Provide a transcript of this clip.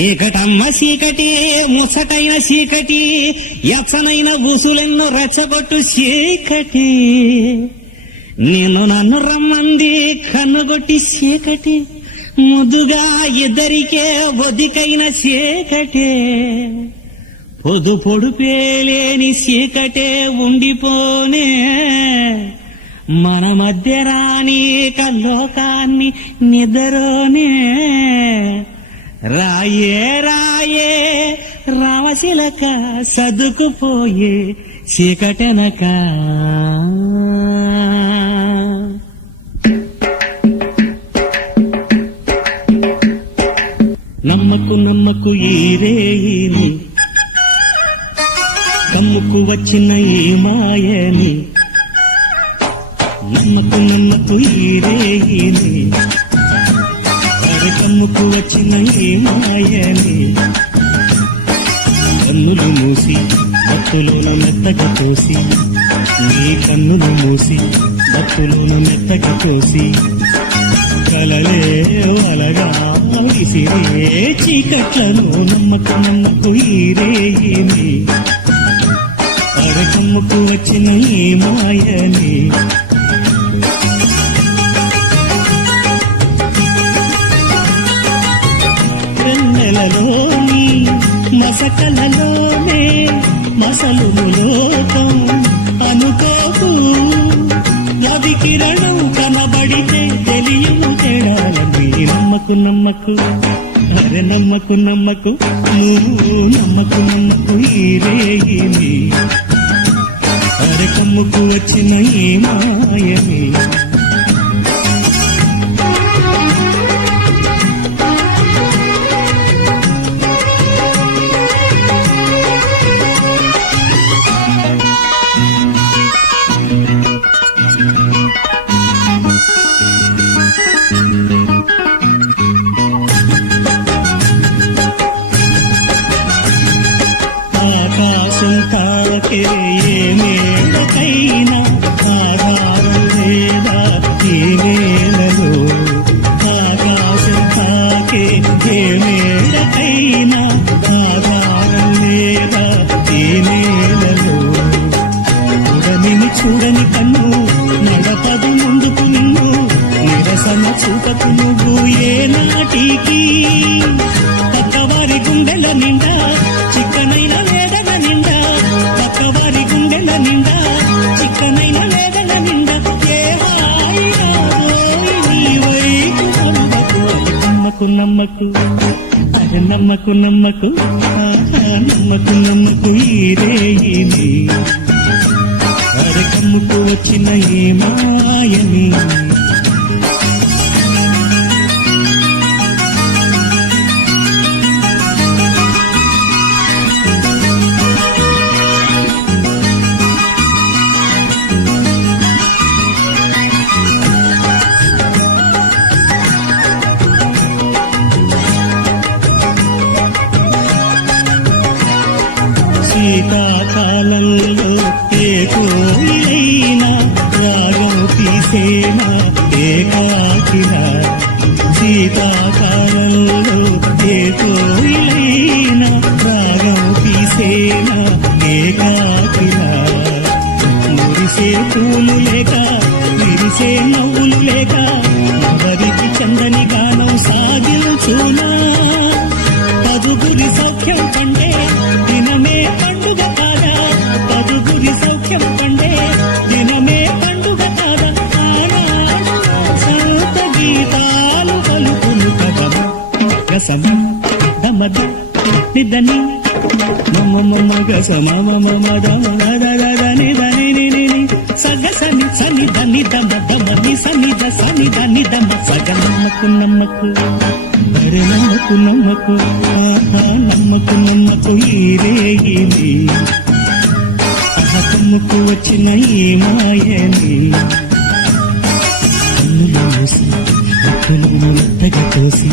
చీకటమ్మ చీకటి ముచ్చటైన చీకటి ఎచ్చనైన ఊసులెన్నో రెచ్చగొట్టు చీకటి నేను నన్ను రమ్మంది కన్నుగొట్టి చీకటి ముద్దుగా ఇద్దరికే ఒదికైన చీకటే పొదు పొడుపేలేని చీకటే ఉండిపోనే మన మధ్య రాని కల్లోకాన్ని నిద్రనే రాయే రాయే రామశిలక సదుకుపోయే చీకటెనక నమ్మకు నమ్మకు ఈ రేయిని కమ్ముకు వచ్చిన ఈ మాయని నమ్మకు నమ్మకు ఈ రేయిని కమ్ముకు వచ్చిన ఈ మాయని కన్నులు మూసి భక్తులోన మెత్తగా తోసి నీ కన్నులు మూసి భక్తులోన మెత్తగా తోసి కలలే వలగా విసిరే చీకట్లను నమ్మకు నమ్మకు ఈ రేయిని అరకమ్ముకు వచ్చిన ఈ మాయని వెన్నెలలోని మసకలలోనే మసలుము లోకం అనుకోకు రవి కిరణం కనబడితే తెలియము తేడాలని నమ్మకు నమ్మకు అరే నమ్మకు నమ్మకు నువ్వు నమ్మకు నమ్మకు ఈ రేయిని అరే కమ్ముకు వచ్చిన ఈ మాయని ఆకాశం తాకే ఏ మేడకైనా ఆధారం లేదా ఈ నేలలో ఆకాశం తాకే ఏ మేడకైనా ఆధారం లేదా ఈ నేలలో చూడని చూడని కన్ను నడపదు ముందుకు నిన్ను నిరసన చూపకు నువ్వు ఏ నాటికి పక్కవారి గుండెల నిండా చిక్కనైన వేదన నిండా పక్కవారి గుండెల నిండా చిక్కనైన వేదన నిండా ఏ హాయిగా నీ వైపు నమ్మకు నమ్మకు నమ్మకు అరే నమ్మకు నమ్మకు నమ్మకు నమ్మకు ఈ రేయిని అరే కమ్ముకు వచ్చిన ఈ మాయని శీతాకాలంలో ఏ కోయిలైనా రాగం తీసేనా ఏకాకినా శీతాకాలంలో ఏ కోయిలైనా రాగం తీసేనా ఏకాకినా మురిసే పూలు లేక విరిసే నవ్వులు లేక ఎవరికి చందని గానం సాగించునా పదుగురి సౌఖ్యం కంటే దినమే పండుగ కాదా పదుగురి సౌఖ్యం కంటే దినమే పండుగ కాదా ఆనాడు సంత గీతాలు పలుకులు కదమ గసమ దమద నిదని మమ గసమ మమ దని సగసని సని దని దమ దమని సని ద సని దని దమ సగ నమ్మకు నమ్మకు అరే నమ్మకు నమ్మకు నమ్మకు నమ్మకు ఈ రేయిని కమ్ముకు వచ్చిన ఈ మాయని కన్నులు మూసి భక్తులు మెత్తగా తోసి